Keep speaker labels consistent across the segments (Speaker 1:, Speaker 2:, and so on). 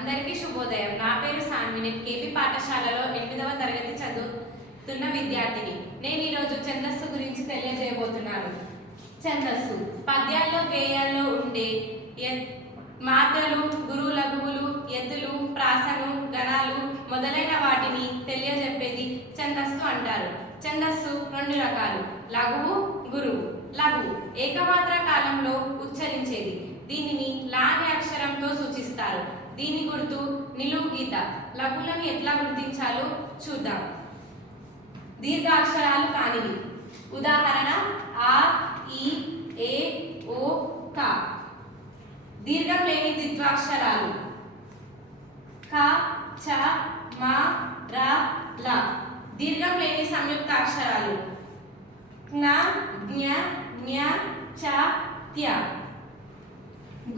Speaker 1: అందరికీ శుభోదయం. నా పేరు సాన్వి. నేను కేపీ పాఠశాలలో ఎనిమిదవ తరగతి చదువుతున్న విద్యార్థిని. నేను ఈరోజు ఛందస్సు గురించి తెలియజేయబోతున్నాను. ఛందస్సు. పద్యాల్లో గేయాల్లో ఉండే ఎ- మాత్రలు గురు లఘువులు ఎత్తులు ప్రాసలు గణాలు మొదలైన వాటిని తెలియజెప్పేది ఛందస్సు అంటారు. ఛందస్సు రెండు రకాలు. లఘువు గురువు. లఘువు. ఏకమాత్ర కాలంలో ఉచ్చరించేది దీనిని లా అనే అక్షరంతో సూచిస్తారు దీని గుర్తు నిలువు గీత. లఘులను ఎట్లా గుర్తించాలో చూద్దాం. దీర్ఘాక్షరాలు కానివి. ఉదాహరణ ఆ ఈ ఏ ఓ క. దీర్ఘం లేని ద్విత్వాక్షరాలు. క చ మ ర ల. దీర్ఘం లేని సంయుక్త అక్షరాలు జ్ఞ జ్ఞ జ్ఞ చ త్య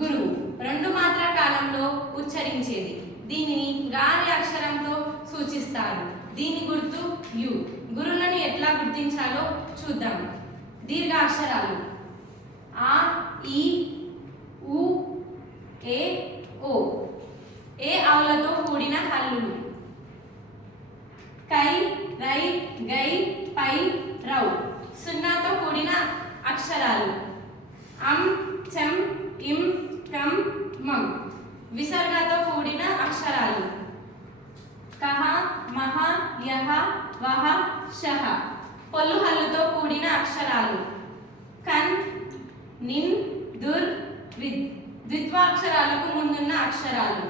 Speaker 1: గురువు రెండు మాత్ర కాలంలో ఉచ్చరించేది. దీనిని గాలి అక్షరంతో సూచిస్తారు. దీని గుర్తు యు. గురులను ఎట్లా గుర్తించాలో చూద్దాం. దీర్ఘాక్షరాలు. ఆ ఈ ఉ ఏ ఓ. ఏ ఆవులతో కూడిన హల్లులు? కై రై గై పై రౌ సున్నాతో కూడిన అక్షరాలు అం చం ఇం కం మం విసర్గతో కూడిన అక్షరాలు. కహ మహ యహ వహ షహ పొల్లు హల్లుతో కూడిన అక్షరాలు. కన్ నిన్ దుర్ విద్ ద్విత్వాక్షరాలకు ముందున్న అక్షరాలు.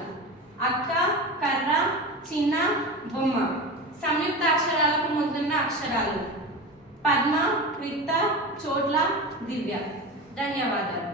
Speaker 1: అక్క కర్ర చిన్న బొమ్మ సంయుక్త అక్షరాలకు ముందున్న అక్షరాలు. పద్మ క్రిత్త చోట్ల దివ్య. ధన్యవాదాలు.